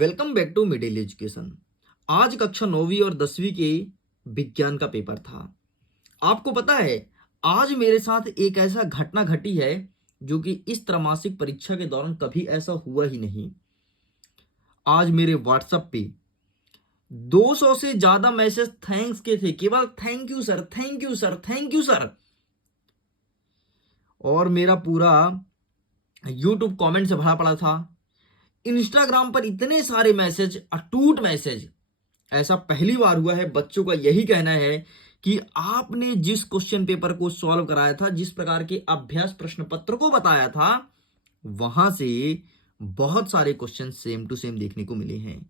Welcome back to middle education. आज कक्षा 9वीं और 10वीं के विज्ञान का पेपर था। आपको पता है आज मेरे साथ एक ऐसा घटना घटी है जो कि इस त्रैमासिक परीक्षा के दौरान कभी ऐसा हुआ ही नहीं। आज मेरे व्हाट्सएप पे 200 से ज्यादा मैसेज थैंक्स के थे, केवल thank you sir, thank you sir, thank you sir. और मेरा पूरा यूट्यूब कमेंट से भरा पड़ा था। इंस्टाग्राम पर इतने सारे मैसेज, अटूट मैसेज, ऐसा पहली बार हुआ है। बच्चों का यही कहना है कि आपने जिस क्वेश्चन पेपर को सॉल्व कराया था, जिस प्रकार के अभ्यास प्रश्न पत्र को बताया था, वहां से बहुत सारे क्वेश्चन सेम टू सेम देखने को मिले हैं।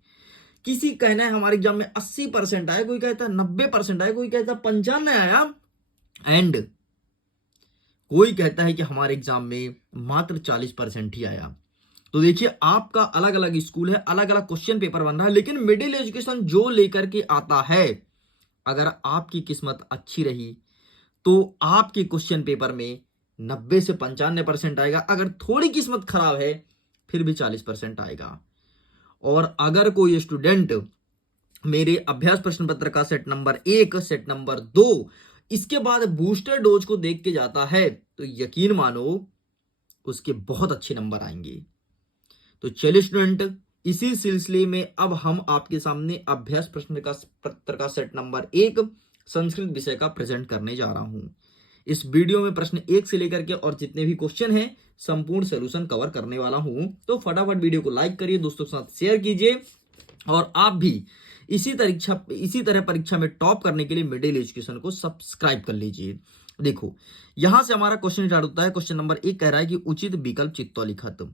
किसी कहना है हमारे एग्जाम में 80% आया, कोई कहता है 90% आया, कोई कहता है 95 आया, एंड कोई कहता है कि हमारे एग्जाम में मात्र 40% ही आया। तो देखिए, आपका अलग अलग स्कूल है, अलग अलग क्वेश्चन पेपर बन रहा है, लेकिन मिडिल एजुकेशन जो लेकर के आता है, अगर आपकी किस्मत अच्छी रही तो आपके क्वेश्चन पेपर में 90 से 95% आएगा। अगर थोड़ी किस्मत खराब है फिर भी 40% आएगा। और अगर कोई स्टूडेंट मेरे अभ्यास प्रश्न पत्र का सेट नंबर 1, सेट नंबर 2, इसके बाद बूस्टर डोज को देख के जाता है तो यकीन मानो उसके बहुत अच्छे नंबर आएंगे। तो चलिए स्टूडेंट, इसी सिलसिले में अब हम आपके सामने अभ्यास प्रश्न का पत्र का सेट नंबर 1 संस्कृत विषय का प्रेजेंट करने जा रहा हूं। इस वीडियो में प्रश्न 1 से लेकर के और जितने भी क्वेश्चन हैं संपूर्ण सॉल्यूशन कवर करने वाला हूं। तो फटाफट वीडियो को लाइक करिए, दोस्तों के साथ शेयर कीजिए, और आप भी इसी तरह परीक्षा में टॉप करने के लिए मिडिल एजुकेशन को सब्सक्राइब कर लीजिए। देखो, यहां से हमारा क्वेश्चन स्टार्ट होता है। क्वेश्चन नंबर 1 कह रहा है कि उचित विकल्प चित्वा लिखत।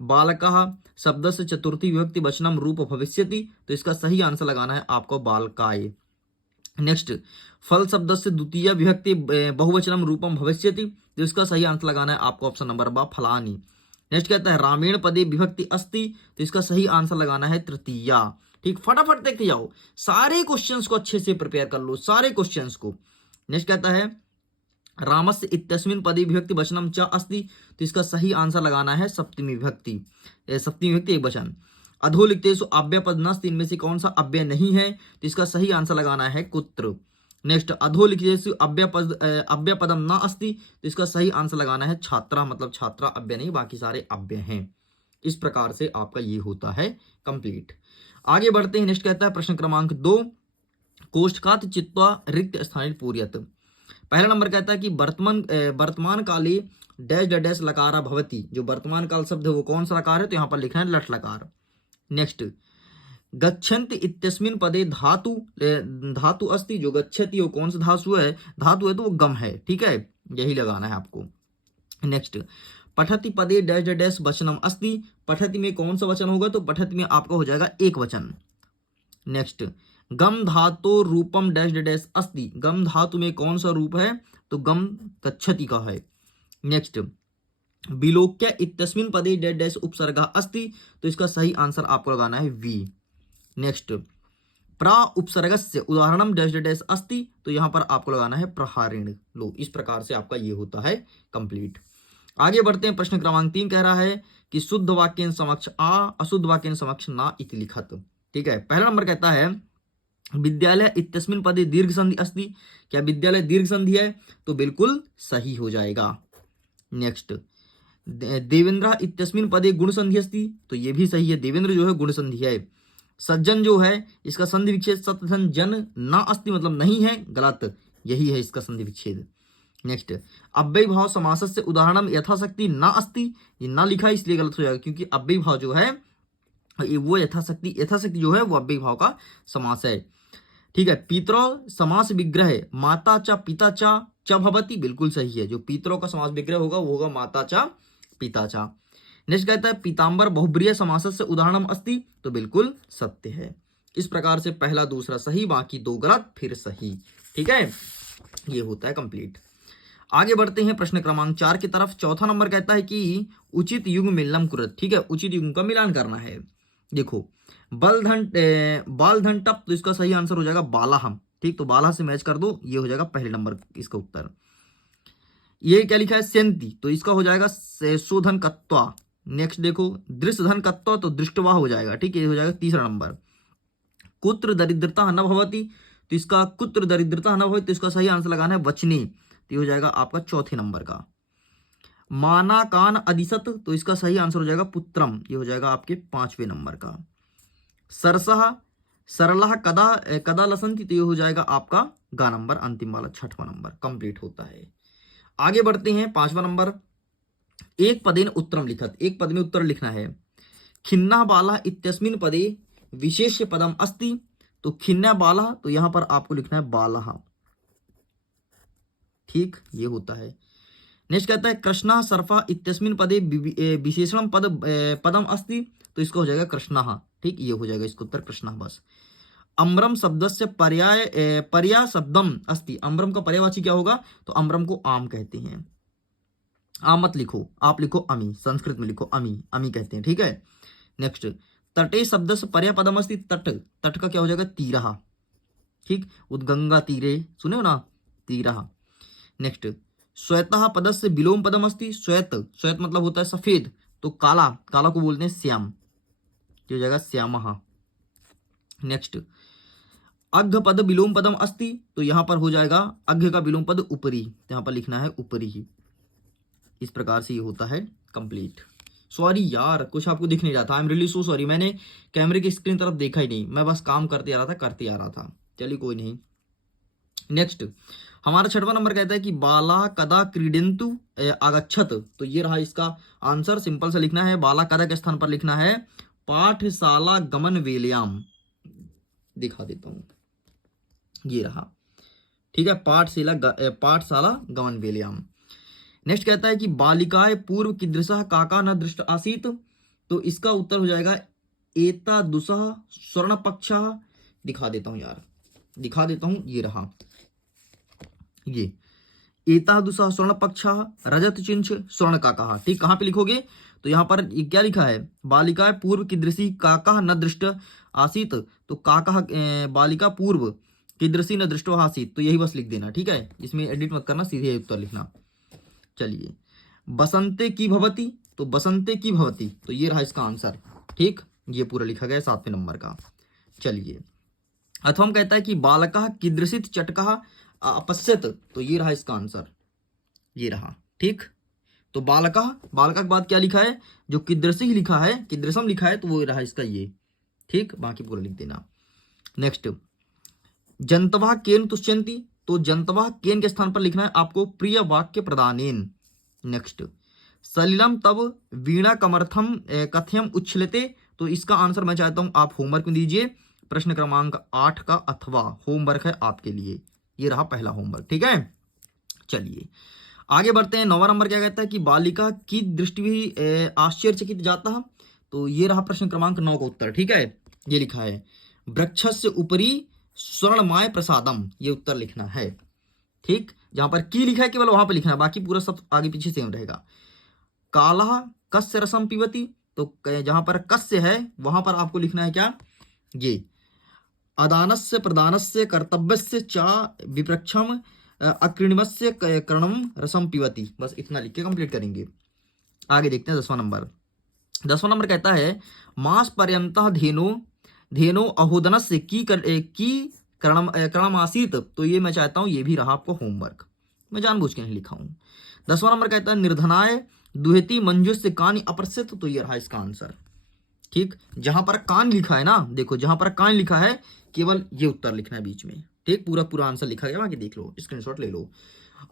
बालकः शब्द से चतुर्थी विभक्ति वचनम रूप भविष्यति, तो इसका सही आंसर लगाना है आपको बालकाय। नेक्स्ट, फल शब्द से द्वितीय विभक्ति बहुवचनम रूपम भविष्यति, तो इसका सही आंसर लगाना है आपको ऑप्शन नंबर बा फलानी। नेक्स्ट कहता है रामेण पदे विभक्ति अस्ति, तो इसका सही आंसर लगाना है तृतीया। ठीक, फटाफट देखते जाओ, सारे क्वेश्चंस को अच्छे से प्रिपेयर कर लो, सारे क्वेश्चंस को। नेक्स्ट कहता है रामस्य इत्यस्मिन् पदे विभक्ति वचनम च अस्ति, तो इसका सही आंसर लगाना है सप्तमी विभक्ति, एक वचन। अधोलिखितेषु अव्यय पद नस्त, इनमें से कौन सा अव्यय नहीं है, तो इसका सही आंसर लगाना है कुत्र। नेक्स्ट, अधोलिखितेषु अव्यय पदम न अस्ति, तो इसका सही आंसर लगाना है छात्रा, मतलब छात्रा अव्यय नहीं, बाकी सारे अव्यय हैं। इस प्रकार से आपका ये होता है कंप्लीट। आगे बढ़ते हैं। नेक्स्ट कहता है प्रश्न क्रमांक 2, कोष्ठकात् चित्वा रिक्त स्थाने पूर्यत। पहला नंबर कहता है कि वर्तमान काले डैश डैश लकारा भवति, जो वर्तमान काल शब्द है वो कौन सा लकार है, तो यहां पर लिखना है लट लकार। नेक्स्ट, गच्छन्ति इत्यस्मिन् पदे धातु अस्ति, जो गच्छति वो कौन सा धातु है तो वो गम है। ठीक है, यही लगाना है आपको। नेक्स्ट, पठति पदे डैश डैश वचनम अस्ति, पठति में कौन सा वचन होगा, तो पठति में आपका हो जाएगा एक वचन। नेक्स्ट, गम धातु रूपम डैश डैश अस्ति, गम धातु में कौन सा रूप है, तो गम गच्छति का है। नेक्स्ट, विलोक्य इत्यस्मिन् पदे डैश डैश उपसर्गः अस्ति, तो इसका सही आंसर आपको लगाना है वी। नेक्स्ट, प्रा उपसर्गस्य उदाहरणम डैश डैश अस्ति, तो यहां पर आपको लगाना है प्रहारिण। लो, इस प्रकार से आपका ये होता है कंप्लीट। आगे बढ़ते हैं। प्रश्न क्रमांक 3 कह रहा है कि शुद्ध वाक्य समक्ष आ, अशुद्ध वाक्य समक्ष ना इति लिखत। ठीक है, पहला नंबर कहता है विद्यालय इत्यस्मिन् पदे दीर्घ संधि अस्ति, क्या विद्यालय दीर्घ संधि है, तो बिल्कुल सही हो जाएगा। नेक्स्ट, देवेंद्र इत्यस्मिन् पदे गुण संधि अस्ति, तो ये भी सही है, देवेंद्र जो है गुण संधि है। सज्जन जो है इसका संधि विच्छेद सतधन जन ना अस्ति, मतलब नहीं है, गलत, यही है इसका संधि विच्छेद। नेक्स्ट, अव्ययी भाव समास से उदाहरणम यथाशक्ति ना अस्ति, ये ना लिखा है इसलिए गलत हो जाएगा, क्योंकि अव्ययी भाव जो है वो यथाशक्ति जो है वो अव्ययी भाव का समास है। ठीक है, पितरौ समास विग्रह माता च पिता च भवति, बिल्कुल सही है, जो पितरों का समास विग्रह होगा वो होगा माता च पिता च। नेक्स्ट कहता है पीताम्बर बहुब्रीय समास से उदाहरणम अस्ति, तो बिल्कुल सत्य है। इस प्रकार से पहला दूसरा सही, बाकी दो गलत, फिर सही। ठीक है, ये होता है कंप्लीट। आगे बढ़ते हैं प्रश्न क्रमांक 4 की तरफ। चौथा नंबर कहता है कि उचित युग्म मिलनम कुरत। ठीक है, उचित युग्म का मिलान करना है। देखो, बाल धन टप, तो इसका सही आंसर हो जाएगा बालाहम। ठीक, तो बाला से मैच कर दो, ये हो जाएगा पहले नंबर इसका उत्तर। ये क्या लिखा है सेंती, तो इसका हो जाएगा शोधन कत्वा, नेक्स्ट देखो दृष्ट धन कत्तो, तो दृष्टवा हो जाएगा, ठीक है, ये हो जाएगा तीसरा नंबर। कुत्र दरिद्रता न भवति, तो इसका कुत्र दरिद्रता न भवति, तो इसका सही आंसर लगाना है वचनी, तो ये हो जाएगा आपका चौथे नंबर का। माना कान अधिसत, तो इसका सही आंसर हो जाएगा पुत्रम, ये हो जाएगा आपके 5वें नंबर का। सरसह सरलह कदा कदा लसंती, तो ये हो जाएगा आपका गा नंबर, अंतिम वाला 6वां नंबर कंप्लीट होता है। आगे बढ़ते हैं 5वां नंबर। एक पदेन उत्तरम लिखत, एक पद में उत्तर लिखना है। खिन्ना बाला इत्यस्मिन पदे विशेष पदम अस्ति, तो खिन्ना बाला, तो यहां पर आपको लिखना है बाला, ठीक, ये होता है। नेक्स्ट कहता है कृष्णा सर्फा इत्यस्मिन पदे विशेषण पदम अस्ति, तो इसको हो जाएगा कृष्णा, ठीक, ये हो जाएगा इसका उत्तर कृष्णा बस। अम्रम शब्द से पर्याय शब्दम अस्ति, अम्रम का पर्यायवाची क्या होगा, तो अम्रम को आम कहते हैं। आम मत लिखो, आप लिखो अमी, संस्कृत में लिखो अमी, अमी कहते हैं, ठीक है। नेक्स्ट तटे शब्द से पर्याय पदम अस्ति, तट, तट का क्या हो जाएगा तीरहा, ठीक, उद्गंगा तीरे सुने हो ना, तीरहा। नेक्स्ट श्वेतः पद से विलोम पदम अस्ति, श्वेत, श्वेत मतलब होता है सफेद, तो काला, काला को बोलते हैं श्याम, ये हो जाएगा श्यामः। नेक्स्ट अघ पद विलोम पदम अस्ति, तो यहां पर हो जाएगा अघ का विलोम पद ऊपरी, तो यहां पर लिखना है ऊपरी ही। इस प्रकार से ये होता है कंप्लीट। सॉरी यार, कुछ आपको दिख नहीं रहा था, I am really so sorry, मैंने कैमरे की स्क्रीन तरफ देखा ही नहीं, मैं बस काम करते आ रहा था, चलिए कोई नहीं। नेक्स्ट हमारा 6वां नंबर कहता है कि बाला कदा क्रीडेंतु आगच्छत, तो ये रहा इसका आंसर, सिंपल से लिखना है, बाला कदा के स्थान पर लिखना है पाठशाला गमन वेलयाम, दिखा देता हूं, ये रहा, ठीक है, पाठशाला गमन वेलयाम। नेक्स्ट कहता है कि बालिकाए पूर्व कीदृशः काका न दृष्ट आसीत, तो इसका उत्तर हो जाएगा एतादृशः स्वर्ण पक्षः, दिखा देता हूं यार, दिखा देता हूं, ये रहा, ये एतादृशः स्वर्ण पक्षः रजत चिंच स्वर्ण काका, ठीक, कहां पे लिखोगे, तो यहां पर क्या लिखा है, बालिका पूर्व कीदृशी काका न दृष्ट आसीत, तो काका बालिका पूर्व कीदृशी न दृष्टो आसीत, तो यही बस लिख देना, ठीक है, इसमें एडिट मत करना, सीधे उत्तर लिखना। चलिए बसंते की भवती, तो बसंते की भवती, तो ये रहा इसका आंसर, ठीक, ये पूरा लिखा गया 7वें नंबर का। चलिए अथवा कहता है कि बालका कीदृशित चटका अपश्यत, तो ये रहा इसका आंसर, ये रहा, ठीक, तो बालका, बालका के बाद क्या लिखा है, जो कीदृशी लिखा है, कीदृशम लिखा है, तो वो रहा इसका ये, ठीक, बाकी पूरा लिख देना। नेक्स्ट जंतवा केन तुष्यंती, तो जंतवा केन के स्थान पर लिखना है आपको प्रिय वाक्य प्रदानेन। नेक्स्ट सलिलम तब वीणा कमर्थम कथ्यम उच्छलते, तो इसका आंसर मैं चाहता हूं आप होमवर्क में दीजिए, प्रश्न क्रमांक 8 का अथवा होमवर्क है आपके लिए, ये रहा पहला होमवर्क, ठीक है। चलिए आगे बढ़ते हैं। 9वां नंबर क्या कहता है कि बालिका की दृष्टि भी आश्चर्यचकित जाता है, तो ये रहा प्रश्न क्रमांक 9 का उत्तर, ठीक है, ये लिखा है वृक्षस्य उपरी स्वर्णमय प्रसादम, ये उत्तर लिखना है, ठीक, जहां पर की लिखा है केवल वहां पर लिखना है, बाकी पूरा सब आगे पीछे सेम रहेगा। काला कस्य रसम पीवती, तो जहां पर कस्य है वहां पर आपको लिखना है क्या, ये अदानस्य प्रदानस्य कर्तव्यस्य चा विप्रक्षम अकृणिमस्य कर्णम रसम पीवती, बस इतना लिख के कंप्लीट करेंगे। आगे देखते हैं 10वां नंबर। 10वां नंबर कहता है मास पर्यंत धेनो अहोदनस्य की कर्णम आसीत, तो ये मैं चाहता हूं ये भी रहा आपको होमवर्क, मैं जानबूझ के नहीं लिखा हूं। 10वां नंबर कहता है निर्धनाय दुहेती मंजुष्य कान अप्रसित, तो ये रहा इसका आंसर, ठीक, जहां पर कान लिखा है ना, देखो जहां पर कान लिखा है केवल ये उत्तर लिखना है बीच में, ठीक, पूरा आंसर लिखा गया, बाकी देख लो, स्क्रीनशॉट ले लो।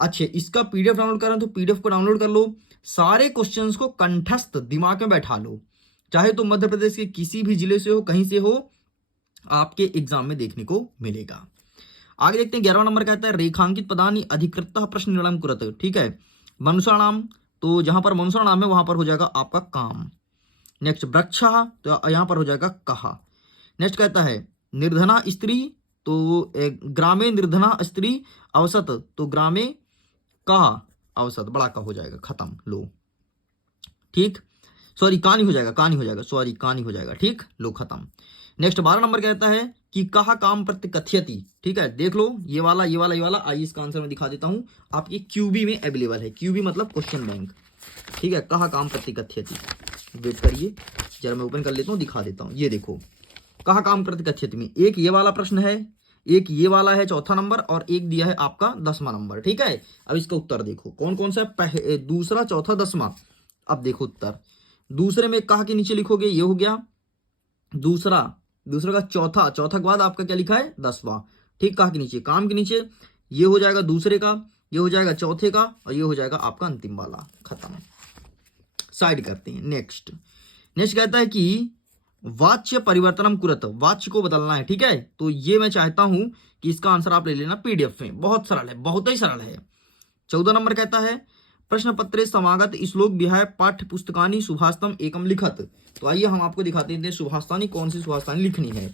अच्छा इसका पीडीएफ डाउनलोड करना तो पीडीएफ को डाउनलोड कर लो, सारे क्वेश्चंस को कंठस्थ दिमाग में बैठा लो, चाहे तो मध्य प्रदेश के किसी भी जिले से हो, कहीं से हो, आपके एग्जाम में देखने को मिलेगा। आगे देखते हैं 11वां नंबर कहता है रेखांकित पदानी अधिकृत प्रश्न निर्णय कुरत, ठीक है, मनुष्याणाम, तो जहां पर मनुष्याणाम है वहां पर हो जाएगा आपका काम। नेक्स्ट वृक्ष, तो यहां पर हो जाएगा कहा। नेक्स्ट कहता है निर्धना स्त्री, तो ग्रामे निर्धना स्त्री अवसत, तो ग्रामे कहा अवसत, बड़ा का हो जाएगा, खत्म, लो, ठीक, सॉरी कानी हो जाएगा, सॉरी कानी हो जाएगा, ठीक, लो, खत्म। नेक्स्ट 12 नंबर कहता है कि कहा काम प्रति कथ्यति, ठीक है, देख लो ये वाला आइए इसका आंसर मैं दिखा देता हूं, आपकी क्यूबी में अवेलेबल है, क्यूबी मतलब क्वेश्चन बैंक, ठीक है, कहा काम प्रति कथ्यति, वेट करिए जरा, मैं ओपन कर लेता हूँ, दिखा देता हूँ। ये देखो, कहाँ काम करते कथ्यति में, एक ये वाला प्रश्न है, एक ये वाला है चौथा नंबर, और एक दिया है आपका 10वां नंबर। ठीक है, अब इसका उत्तर देखो कौन कौन सा है, दूसरा, चौथा, 10वां। अब देखो उत्तर, दूसरे में कहा के नीचे लिखोगे, ये हो गया दूसरा, दूसरा का चौथा, चौथा के बाद आपका क्या लिखा है, 10वां। ठीक, कहा के नीचे, काम के नीचे, ये हो जाएगा दूसरे का, ये हो जाएगा चौथे का, और ये हो जाएगा आपका अंतिम वाला। खत्म, साइड करते हैं। नेक्स्ट, नेक्स्ट कहता है कि वाच्य परिवर्तनम कुरत, वाच्य को बदलना है। ठीक है, तो ये मैं चाहता हूं कि इसका आंसर आप ले लेना पीडीएफ में, बहुत सरल है, बहुत ही सरल है। 14 नंबर कहता है प्रश्न पत्रे समागत श्लोक विहाय पाठ्य पुस्तकानी सुभाषतम एकम लिखत। तो आइए हम आपको दिखाते हैं सुभाषतानी, कौन सी सुभाषतानी लिखनी है।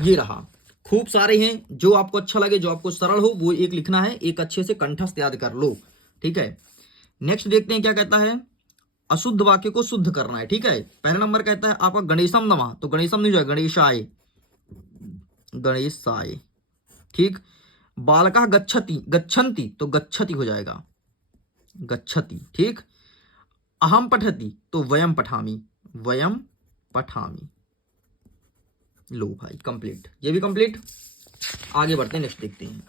ये रहा, खूब सारे हैं, जो आपको अच्छा लगे, जो आपको सरल हो वो एक लिखना है, एक अच्छे से कंठस्थ याद कर लो। ठीक है, नेक्स्ट देखते हैं क्या कहता है, अशुद्ध वाक्य को शुद्ध करना है। ठीक है, पहला नंबर कहता है आपका गणेशम नमः, तो गणेशम नहीं जाएगा, गणेशाय, गणेशाय। ठीक, बालका गच्छति, गच्छन्ति, तो गच्छति हो जाएगा, गच्छति। ठीक, अहम पठति, तो वयम पठामि, वयम पठामि। लो भाई, कंप्लीट, ये भी कंप्लीट। आगे बढ़ते हैं, नेक्स्ट देखते हैं।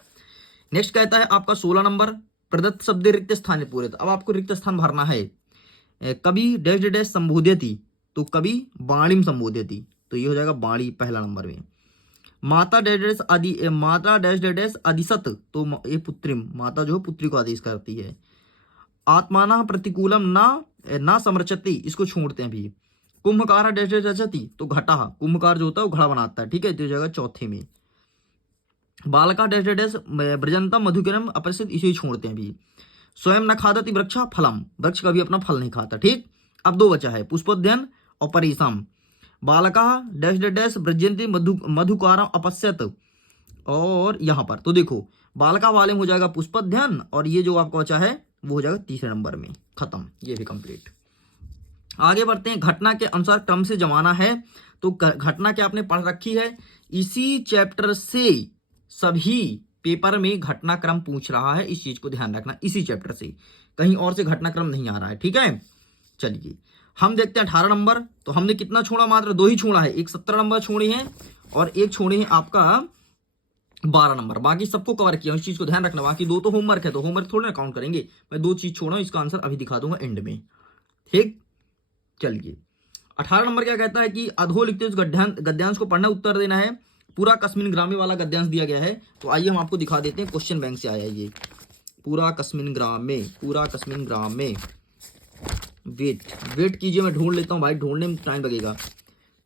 नेक्स्ट कहता है आपका 16 नंबर, प्रदत्त शब्द रिक्त स्थान पूरित। अब आपको रिक्त स्थान भरना है। कवि डैश डैश संबोध्यति, तो कवि वाणीम संबोध्यति, तो ये हो जाएगा वाणी पहला नंबर में। माता डैश डैश आदि, माता डैश डैश अधिसत, तो ये पुत्रिम, माता जो पुत्री को आदेश करती है। आत्माना प्रतिकूलम ना समरचति, इसको छोड़ते हैं अभी। कुंभकार डैश डैश रचति, तो घटा, कुंभकार जो होता है वो घड़ा बनाता है। ठीक है, तो जाएगा चौथे में। बालका डैश डैश ब्रजंतम मधुकरम अपरिचित, इसे छोड़ते हैं अभी। स्वयं न खादति वृक्षा फलम, वृक्ष कभी अपना फल नहीं खाता। ठीक, अब दो बचा है, पुष्पोद्यन और परिसम। बालका डैश डैश ब्रजंती मधुकारम अपश्यत, और यहां पर तो देखो बालका वाले में हो जाएगा पुष्पोद्यन, और ये जो आपका बचा है वो हो जाएगा तीसरे नंबर में। खत्म, ये भी कंप्लीट। आगे बढ़ते हैं, घटना के अनुसार क्रम से जमाना है। तो घटना क्या आपने पढ़ रखी है, इसी चैप्टर से सभी पेपर में घटनाक्रम पूछ रहा है, इस चीज को ध्यान रखना, इसी चैप्टर से, कहीं और से घटनाक्रम नहीं आ रहा है। ठीक है, चलिए हम देखते हैं 18 नंबर। तो हमने कितना छोड़ा, मात्र 2 ही छोड़ा है, एक 17 नंबर छोड़े हैं और एक छोड़े हैं आपका 12 नंबर, बाकी सबको कवर किया, इस चीज को ध्यान रखना। बाकी 2 तो होमवर्क है, तो होमवर्क थोड़ा ना काउंट करेंगे, मैं 2 चीज छोड़ा, इसका आंसर अभी दिखा दूंगा एंड में। ठीक, चलिए 18 नंबर क्या कहता है कि अधोलिखित गद्यांश को पढ़ना, उत्तर देना है। पूरा कस्मिन ग्रामे वाला गद्यांश दिया गया है, तो आइए हम आपको दिखा देते हैं, क्वेश्चन बैंक से आया ये। पूरा कस्मिन ग्राम में, पूरा कस्मिन ग्राम में, वेट कीजिए, मैं ढूंढ लेता हूँ भाई, ढूंढने में टाइम लगेगा,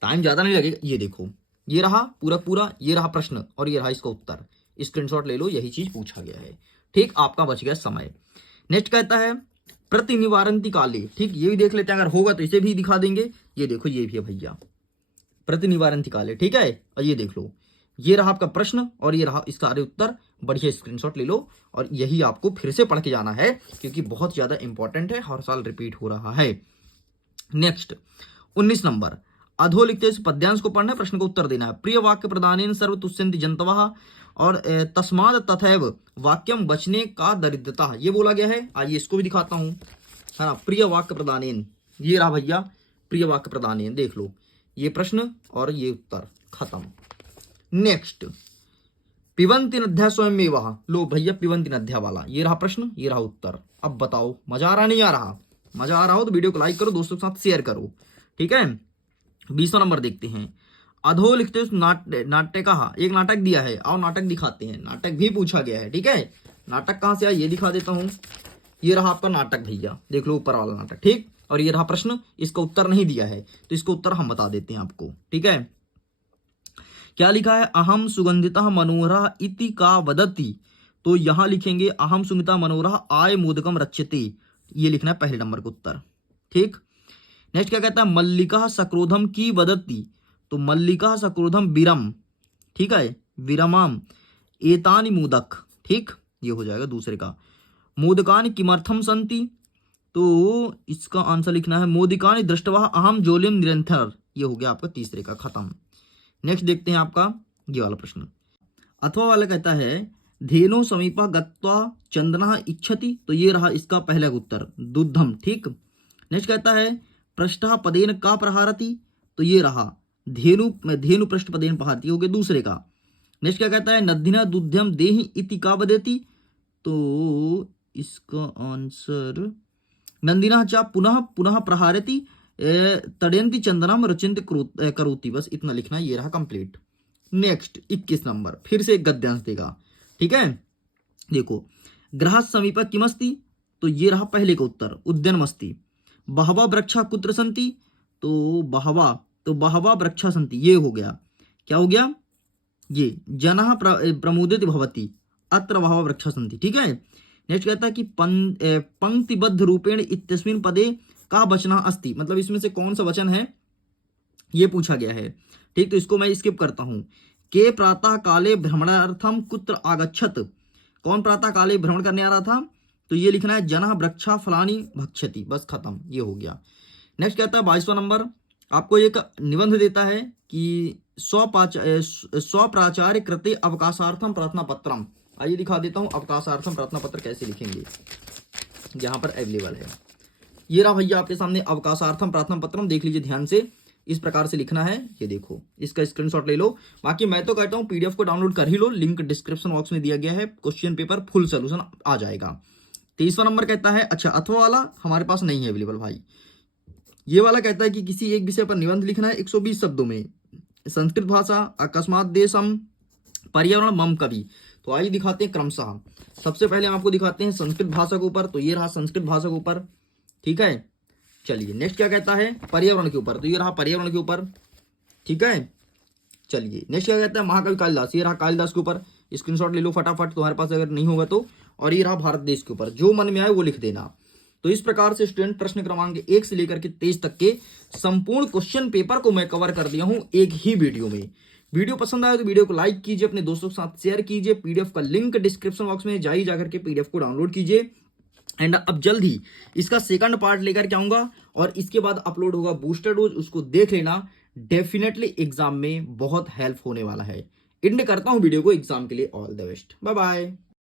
टाइम ज्यादा नहीं लगेगा। ये देखो, ये रहा पूरा, ये रहा प्रश्न, और ये रहा इसका उत्तर, स्क्रीनशॉट ले लो, यही चीज पूछा गया है। ठीक, आपका बच गया समय। नेक्स्ट कहता है प्रतिनिवारंती काले। ठीक, ये भी देख लेते हैं, अगर होगा तो इसे भी दिखा देंगे। ये देखो, ये भी है भैया, प्रतिनिवारंती काले। ठीक है, और ये देख लो, ये रहा आपका प्रश्न और ये रहा इसका सारे उत्तर। बढ़िया स्क्रीनशॉट ले लो, और यही आपको फिर से पढ़ के जाना है, क्योंकि बहुत ज्यादा इंपॉर्टेंट है, हर साल रिपीट हो रहा है। नेक्स्ट 19 नंबर, अधोलिखित पद्यांश को पढ़ना है, प्रश्न को उत्तर देना है। प्रिय वाक्य प्रदानेन सर्व तुष्यन्ति जंतवः, और तस्माद तथैव वाक्यम बचने का दरिद्रता, ये बोला गया है। आइए इसको भी दिखाता हूं, है ना। प्रिय वाक्य प्रदानेन, ये रहा भैया, प्रिय वाक्य प्रदानेन, देख लो, ये प्रश्न और ये उत्तर। खत्म। नेक्स्ट, पिबन्ति नद्यः स्वयमेव, लो भैया पिबन्ति नद्यः वाला, ये रहा प्रश्न, ये रहा उत्तर। अब बताओ मजा आ रहा नहीं आ रहा? मजा आ रहा हो तो वीडियो को लाइक करो, दोस्तों के साथ शेयर करो। ठीक है, 20वां नंबर देखते हैं। अधोलिखित नाट्य का, एक नाटक दिया है, और नाटक दिखाते हैं, नाटक भी पूछा गया है। ठीक है, नाटक कहां से आया ये दिखा देता हूं। ये रहा आपका नाटक भैया, देख लो ऊपर वाला नाटक। ठीक, और ये रहा प्रश्न, इसका उत्तर नहीं दिया है, तो इसका उत्तर हम बता देते हैं आपको। ठीक है, क्या लिखा है, अहम सुगंधिता मनोहरा इति का वदति, तो यहां लिखेंगे अहम सुगंधिता मनोहरा आय मोदकम रच्यते, ये लिखना है पहले नंबर का उत्तर। ठीक, नेक्स्ट क्या कहता है, मल्लिका सक्रोधम की वदति, तो मल्लिका सक्रोधम विरम, ठीक है, विरमाम एतानि मोदक। ठीक, ये हो जाएगा दूसरे का। मोदकानि किमर्थम संति, तो इसका आंसर लिखना है मोदिकानि दृष्टवा अहम जोलिम निरंतर, ये हो गया आपका तीसरे का। खत्म। नेक्स्ट देखते हैं आपका ये वाला प्रश्न। अथवा वाला कहता है धेनो समीपा गत्वा चंदना इच्छति, तो ये रहा इसका पहला उत्तर, दुग्धम। ठीक, नेक्स्ट कहता है पृष्ठः पदेन का प्रहारति, तो ये रहा धेनु पृष्ठ पदेन प्रहारति हो गया दूसरे का। नेक्स्ट क्या कहता है नद्धिना दुध्यम देहि इति का वदेति, तो इसका आंसर नंदिना चा पुनः पुनः प्रहारति तड़यंती चंदनम रचिंत करोति, बस इतना लिखना, ये रहा कंप्लीट। नेक्स्ट 21 नंबर फिर से एक गद्यांश देगा, ठीक है। देखो ग्रह समीप किमस्ति, तो ये रहा पहले का उत्तर उद्यानमस्ति। बहवा वृक्षा कुत्र सन्ति, तो बहवा वृक्षा सन्ति, ये हो गया, क्या हो गया, ये जनः प्रमुदित भवति अत्र बहवा वृक्षा सन्ति, ठीक है। नेक्स्ट कहता है कि पंक्तिबद्ध रूपेण इत्यस्मिन् पदे का वचनः अस्ति, मतलब इसमें से कौन सा वचन है ये पूछा गया है, ठीक। तो इसको मैं स्किप करता हूं। के प्रातः काले भ्रमणार्थम कुत्र आगच्छत, कौन प्रातः काले भ्रमण करने आ रहा था, तो ये लिखना है जनः वृक्षा फलानि भक्षति, बस खत्म, ये हो गया। नेक्स्ट कहता है 22वां नंबर, आपको एक निबंध देता है कि स्वप्राचार्य कृते अवकाशार्थम प्रार्थना पत्रम, आइए दिखा देता हूं अवकाशार्थम प्रार्थना पत्र कैसे लिखेंगे, यहां पर अवेलेबल है। ये रहा भैया आपके सामने अवकाशार्थम प्रार्थना पत्रम, देख लीजिए ध्यान से, इस प्रकार से लिखना है, ये देखो इसका स्क्रीनशॉट ले लो। बाकी मैं तो कहता हूँ पीडीएफ को डाउनलोड कर ही लो, लिंक डिस्क्रिप्शन बॉक्स में दिया गया है, क्वेश्चन पेपर फुल सोल्यूशन आ जाएगा। 23वां नंबर कहता है, अच्छा अथवा वाला हमारे पास नहीं है अवेलेबल भाई, ये वाला कहता है कि किसी एक विषय पर निबंध लिखना है 120 शब्दों में, संस्कृत भाषा अकस्मात देशम पर्यावरण मम कवि। तो आइए दिखाते हैं क्रमशः, सबसे पहले आपको दिखाते हैं संस्कृत भाषा के ऊपर, तो ये रहा संस्कृत भाषा के ऊपर, ठीक है। चलिए नेक्स्ट क्या कहता है पर्यावरण के ऊपर, तो ये रहा पर्यावरण के ऊपर, ठीक है। चलिए नेक्स्ट क्या कहता है महाकवि कालिदास, ये रहा कालिदास के ऊपर, स्क्रीनशॉट ले लो फटाफट तुम्हारे पास अगर नहीं होगा तो। और ये रहा भारत देश के ऊपर, जो मन में आए वो लिख देना। तो इस प्रकार से स्टूडेंट प्रश्न क्रमांक 1 से लेकर के 23 तक के संपूर्ण क्वेश्चन पेपर को मैं कवर कर दिया हूं एक ही वीडियो में। वीडियो पसंद आया तो वीडियो को लाइक कीजिए, अपने दोस्तों के साथ शेयर कीजिए, पीडीएफ का लिंक डिस्क्रिप्शन बॉक्स में जाइए, जाकर के पीडीएफ को डाउनलोड कीजिए। एंड अब जल्द ही इसका सेकंड पार्ट लेकर के आऊंगा और इसके बाद अपलोड होगा बूस्टर डोज, उसको देख लेना, डेफिनेटली एग्जाम में बहुत हेल्प होने वाला है। एंड करता हूं वीडियो को एग्जाम के लिए, all the best, bye bye.